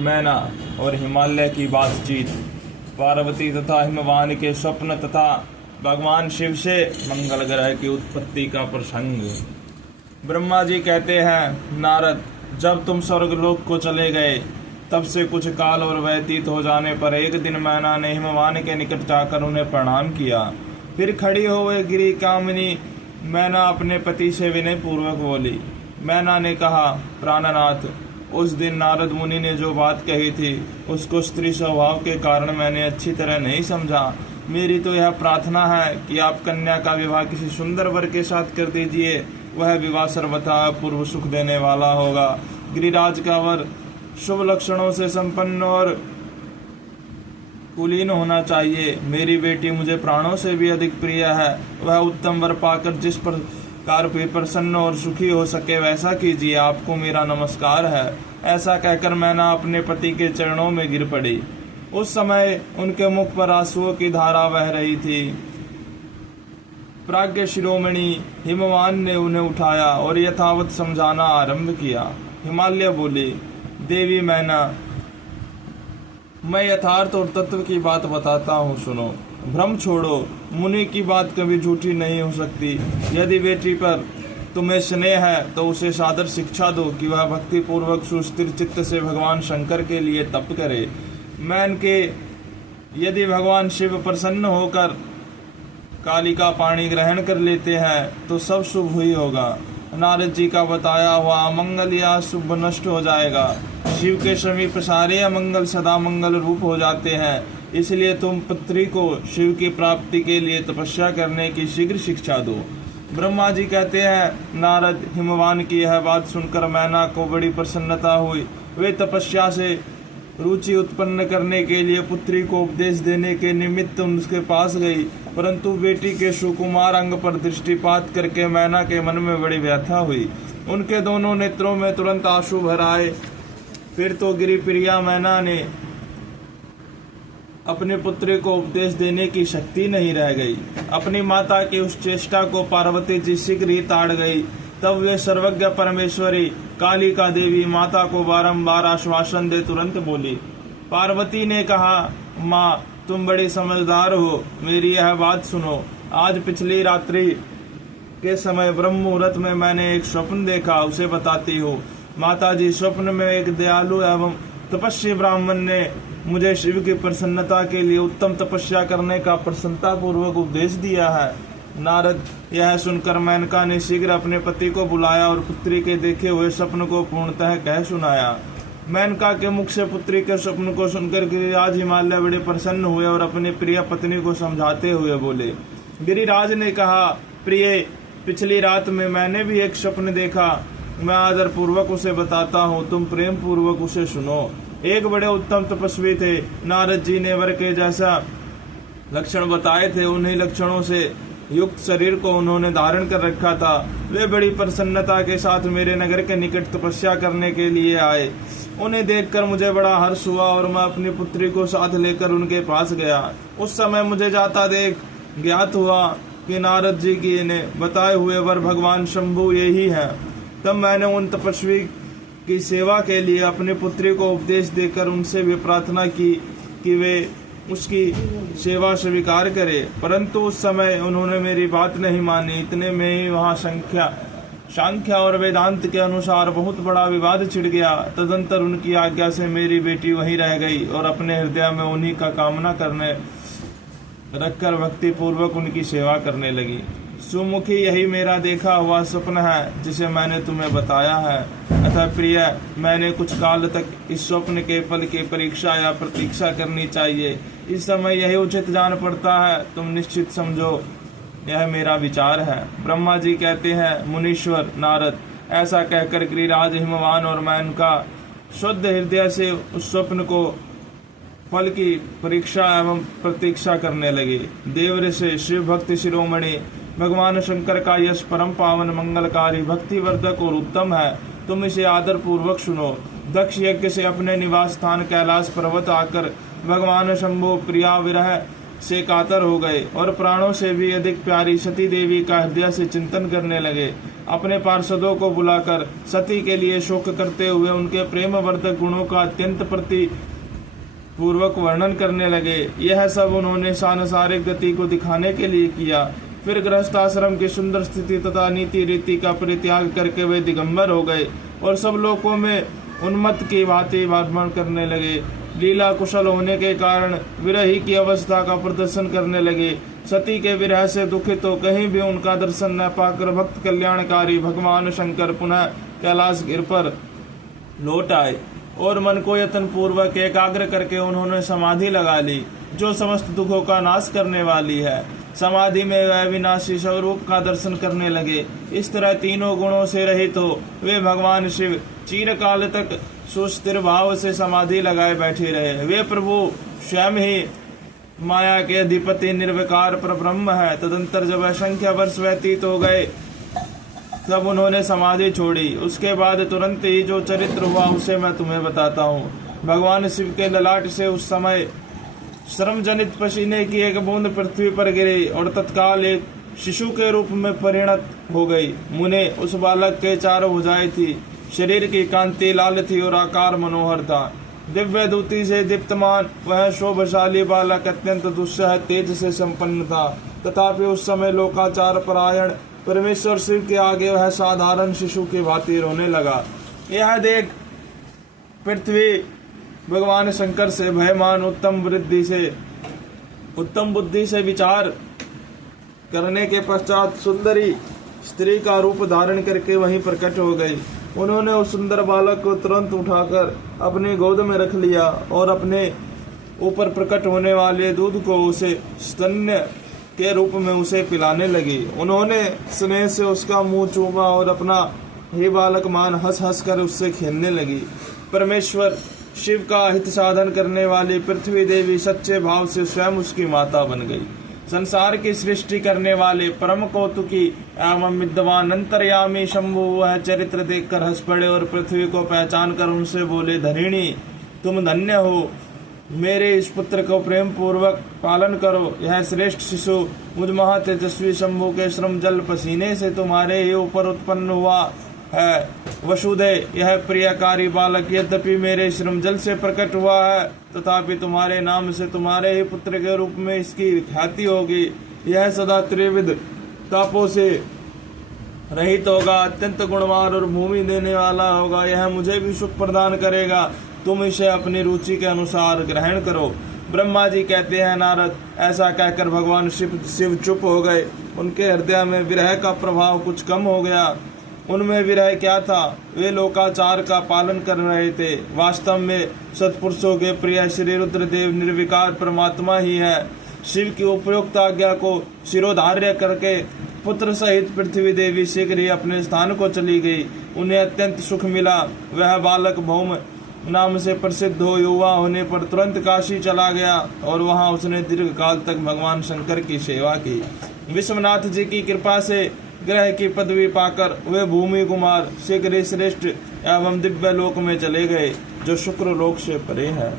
मैना और हिमालय की बातचीत, पार्वती तथा हिमवान के स्वप्न तथा भगवान शिव से मंगल ग्रह की उत्पत्ति का प्रसंग। ब्रह्मा जी कहते हैं, नारद, जब तुम स्वर्गलोक को चले गए तब से कुछ काल और व्यतीत हो जाने पर एक दिन मैना ने हिमवान के निकट जाकर उन्हें प्रणाम किया। फिर खड़ी हुए गिरी कामिनी मैना अपने पति से विनय पूर्वक बोली। मैना ने कहा, प्राणनाथ, उस दिन नारद मुनि ने जो बात कही थी उसको स्त्री स्वभाव के कारण मैंने अच्छी तरह नहीं समझा। मेरी तो यह प्रार्थना है कि आप कन्या का विवाह किसी सुंदर वर के साथ कर दीजिए। वह विवाह सर्वथा पूर्व सुख देने वाला होगा। गिरिराज का वर शुभ लक्षणों से संपन्न और कुलीन होना चाहिए। मेरी बेटी मुझे प्राणों से भी अधिक प्रिय है। वह उत्तम वर पाकर जिस प्रकार भी प्रसन्न और सुखी हो सके वैसा कीजिए। आपको मेरा नमस्कार है। ऐसा कहकर मैना अपने पति के चरणों में गिर पड़ी। उस समय उनके मुख पर आंसुओं की धारा बह रही थी। प्राज्ञ शिरोमणि हिमवान ने उन्हें उठाया और यथावत समझाना आरंभ किया। हिमालय बोली, देवी मैना, मैं यथार्थ और तत्व की बात बताता हूँ, सुनो। भ्रम छोड़ो, मुनि की बात कभी झूठी नहीं हो सकती। यदि बेटी पर तुम्हें स्नेह है तो उसे सादर शिक्षा दो कि वह भक्ति पूर्वक सुस्थिर चित्त से भगवान शंकर के लिए तप करे। मैन के यदि भगवान शिव प्रसन्न होकर काली का पानी ग्रहण कर लेते हैं तो सब शुभ ही होगा। नारद जी का बताया हुआ अमंगल या शुभ नष्ट हो जाएगा। शिव के समीप सारे अमंगल सदा मंगल रूप हो जाते हैं। इसलिए तुम पुत्री को शिव की प्राप्ति के लिए तपस्या करने की शीघ्र शिक्षा दो। ब्रह्मा जी कहते हैं, नारद, हिमवान की यह बात सुनकर मैना को बड़ी प्रसन्नता हुई। वे तपस्या से रुचि उत्पन्न करने के लिए पुत्री को उपदेश देने के निमित्त उनके पास गई, परंतु बेटी के सुकुमार अंग पर दृष्टिपात करके मैना के मन में बड़ी व्यथा हुई। उनके दोनों नेत्रों में तुरंत आंसू भर आए। फिर तो गिरिप्रिया मैना ने अपने पुत्र को उपदेश देने की शक्ति नहीं रह गई। अपनी माता की उस चेष्टा को पार्वती जी शीघ्र ही ताड़ गई। तब वे सर्वज्ञ परमेश्वरी कालिका देवी माता को बारंबार आश्वासन दे तुरंत बोली। पार्वती ने कहा, माँ, तुम बड़ी समझदार हो, मेरी यह बात सुनो। आज पिछली रात्रि के समय ब्रह्म मुहूर्त में मैंने एक स्वप्न देखा, उसे बताती हूँ। माता जी, स्वप्न में एक दयालु एवं तपस्वी ब्राह्मण ने मुझे शिव की प्रसन्नता के लिए उत्तम तपस्या करने का प्रसन्नता पूर्वक उपदेश दिया है। नारद, यह सुनकर मेनका ने शीघ्र अपने पति को बुलाया और पुत्री के देखे हुए स्वप्न को पूर्णतः कह सुनाया। मेनका के मुख से पुत्री के स्वप्न को सुनकर गिरिराज हिमालय बड़े प्रसन्न हुए और अपनी प्रिय पत्नी को समझाते हुए बोले। गिरिराज ने कहा, प्रिय, पिछली रात में मैंने भी एक स्वप्न देखा। मैं आदर पूर्वक उसे बताता हूँ, तुम प्रेम पूर्वक उसे सुनो। एक बड़े उत्तम तपस्वी थे। नारद जी ने वर के जैसा लक्षण बताए थे, उन्हीं लक्षणों से युक्त शरीर को उन्होंने धारण कर रखा था। वे बड़ी प्रसन्नता के साथ मेरे नगर के निकट तपस्या करने के लिए आए। उन्हें देखकर मुझे बड़ा हर्ष हुआ और मैं अपनी पुत्री को साथ लेकर उनके पास गया। उस समय मुझे जाता देख ज्ञात हुआ कि नारद जी की ने बताए हुए वर भगवान शंभु यही है। तब मैंने उन तपस्वी की सेवा के लिए अपनी पुत्री को उपदेश देकर उनसे भी प्रार्थना की कि वे उसकी सेवा स्वीकार करे, परंतु उस समय उन्होंने मेरी बात नहीं मानी। इतने में ही वहाँ सांख्य और वेदांत के अनुसार बहुत बड़ा विवाद छिड़ गया। तदंतर उनकी आज्ञा से मेरी बेटी वहीं रह गई और अपने हृदय में उन्हीं का कामना करने रखकर भक्ति पूर्वक उनकी सेवा करने लगी। सुमुखी, यही मेरा देखा हुआ स्वप्न है जिसे मैंने तुम्हें बताया है। अतः प्रिय, मैंने कुछ काल तक इस स्वप्न के फल की परीक्षा या प्रतीक्षा करनी चाहिए। इस समय यही उचित जान पड़ता है। तुम निश्चित समझो, यह मेरा विचार है। ब्रह्मा जी कहते हैं, मुनीश्वर नारद, ऐसा कहकर गिरिराज हिमवान और मेनका शुद्ध हृदय से उस स्वप्न को फल की परीक्षा एवं प्रतीक्षा करने लगे। देव ऋषि शिव भक्ति शिरोमणि भगवान शंकर का यश परम पावन मंगलकारी भक्तिवर्धक और उत्तम है। तुम इसे आदर पूर्वक सुनो। दक्ष यज्ञ से अपने निवास स्थान कैलाश पर्वत आकर भगवान शंभु प्रिया विरह से कातर हो गए और प्राणों से भी अधिक प्यारी सती देवी का हृदय से चिंतन करने लगे। अपने पार्षदों को बुलाकर सती के लिए शोक करते हुए उनके प्रेम वर्धक गुणों का अत्यंत प्रति पूर्वक वर्णन करने लगे। यह सब उन्होंने सांसारिक गति को दिखाने के लिए किया। फिर गृहस्थ आश्रम की सुंदर स्थिति तथा नीति रीति का परित्याग करके वे दिगंबर हो गए और सब लोगों में उन्मत्त की भांति भ्रमण करने लगे। लीला कुशल होने के कारण विरही की अवस्था का प्रदर्शन करने लगे। सती के विरह से दुखित हो कहीं भी उनका दर्शन न पाकर भक्त कल्याणकारी भगवान शंकर पुनः कैलाश गिर पर लौट आए और मन को यत्न पूर्वक एकाग्र करके उन्होंने समाधि लगा ली, जो समस्त दुखों का नाश करने वाली है। समाधि में वह विनाशी स्वरूप का दर्शन करने लगे। इस तरह तीनों गुणों से रहित हो वे भगवान शिव चिरकाल तक सुस्थिर भाव से समाधि लगाए बैठे रहे। वे प्रभु स्वयं ही माया के अधिपति निर्विकार पर ब्रह्म है। तदंतर जब असंख्य वर्ष व्यतीत हो गए तब उन्होंने समाधि छोड़ी। उसके बाद तुरंत ही जो चरित्र हुआ उसे मैं तुम्हें बताता हूँ। भगवान शिव के ललाट से उस समय श्रम जनित पसीने की एक बूंद पृथ्वी पर गिरी और तत्काल एक शिशु के रूप में परिणत हो गई। मुने उस बालक के चारों भुजाएं थी, शरीर की कांति लाल थी और आकार मनोहर था। दिव्य दूती से दीप्तमान वह शोभशाली बालक अत्यंत दुस्सह तेज से संपन्न था। तथापि उस समय लोकाचार परायण परमेश्वर शिव के आगे वह साधारण शिशु की भांति रोने लगा। यह देख पृथ्वी भगवान शंकर से भयमान उत्तम बुद्धि से विचार करने के पश्चात सुंदरी स्त्री का रूप धारण करके वहीं प्रकट हो गई। उन्होंने उस सुंदर बालक को तुरंत उठाकर अपनी गोद में रख लिया और अपने ऊपर प्रकट होने वाले दूध को उसे स्तन्य के रूप में उसे पिलाने लगी। उन्होंने स्नेह से उसका मुंह चूमा और अपना हे बालक मान हंस हंस कर उससे खेलने लगी। परमेश्वर शिव का हित साधन करने वाली पृथ्वी देवी सच्चे भाव से स्वयं उसकी माता बन गई। संसार की सृष्टि करने वाले परम कौतुकी एवं विद्वान अंतर्यामी शंभु वह चरित्र देखकर हंस पड़े और पृथ्वी को पहचान कर उनसे बोले, धरिणी तुम धन्य हो, मेरे इस पुत्र को प्रेम पूर्वक पालन करो। यह श्रेष्ठ शिशु मुझ महा तेजस्वी शंभु के श्रम जल पसीने से तुम्हारे ही ऊपर उत्पन्न हुआ है। वसुदे यह प्रियकारी बालक यद्यपि मेरे श्रम जल से प्रकट हुआ है तथापि तुम्हारे नाम से तुम्हारे ही पुत्र के रूप में इसकी ख्याति होगी। यह सदा त्रिविध तापों से रहित होगा, अत्यंत गुणवान और भूमि देने वाला होगा। यह मुझे भी सुख प्रदान करेगा, तुम इसे अपनी रुचि के अनुसार ग्रहण करो। ब्रह्मा जी कहते हैं, नारद ऐसा कहकर भगवान शिव चुप हो गए। उनके हृदय में विरह का प्रभाव कुछ कम हो गया। उनमें विरह क्या था, वे लोकाचार का पालन कर रहे थे। वास्तव में सत्पुरुषों के प्रिय श्री रुद्रदेव निर्विकार परमात्मा ही है। शिव की उपयुक्त आज्ञा को शिरोधार्य करके पुत्र सहित पृथ्वी देवी शीघ्र ही अपने स्थान को चली गई। उन्हें अत्यंत सुख मिला। वह बालक भौम नाम से प्रसिद्ध हो युवा होने पर तुरंत काशी चला गया और वहां उसने दीर्घ काल तक भगवान शंकर की सेवा की। विश्वनाथ जी की कृपा से ग्रह की पदवी पाकर वे भूमि कुमार शीघ्र श्रेष्ठ एवं दिव्य लोक में चले गए, जो शुक्र लोक से परे है।